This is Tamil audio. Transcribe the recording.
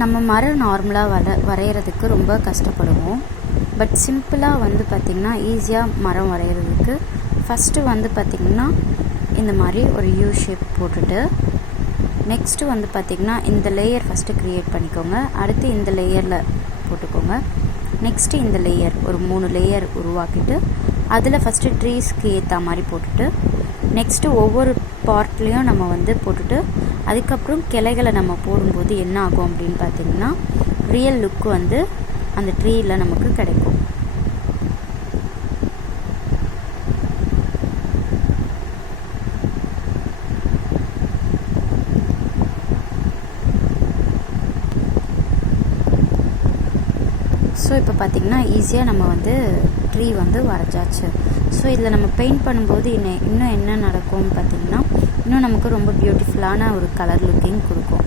நம்ம மரம் நார்மலாக வரைகிறதுக்கு ரொம்ப கஷ்டப்படுவோம். பட் சிம்பிளாக வந்து பார்த்திங்கன்னா ஈஸியாக மரம் வரைகிறதுக்கு ஃபஸ்ட்டு வந்து பார்த்திங்கன்னா இந்த மாதிரி ஒரு யூ ஷேப் போட்டுட்டு நெக்ஸ்ட்டு வந்து பார்த்திங்கன்னா இந்த லேயர் ஃபஸ்ட்டு க்ரியேட் பண்ணிக்கோங்க. அடுத்து இந்த லேயரில் போட்டுக்கோங்க. நெக்ஸ்ட்டு இந்த லேயர் ஒரு 3 லேயர் உருவாக்கிட்டு அதில் ஃபஸ்ட்டு ட்ரீஸ்க்கு ஏற்ற மாதிரி போட்டுட்டு நெக்ஸ்ட்டு ஒவ்வொரு பார்ட்லேயும் நம்ம வந்து போட்டுட்டு அதுக்கப்புறம் கிளைகளை நம்ம போடும்போது என்ன ஆகும் அப்படின்னு பார்த்திங்கன்னா ரியல் லுக் வந்து அந்த ட்ரீயில் நமக்கு கிடைக்கும். ஸோ இப்போ பார்த்திங்கன்னா ஈஸியாக நம்ம வந்து ட்ரீ வந்து வரைஞ்சாச்சு. ஸோ இதில் நம்ம பெயிண்ட் பண்ணும்போது இன்னும் என்ன நடக்கும்னு பார்த்திங்கன்னா இன்னும் நமக்கு ரொம்ப பியூட்டிஃபுல்லான ஒரு கலர் லுக்கிங் கொடுக்கும்.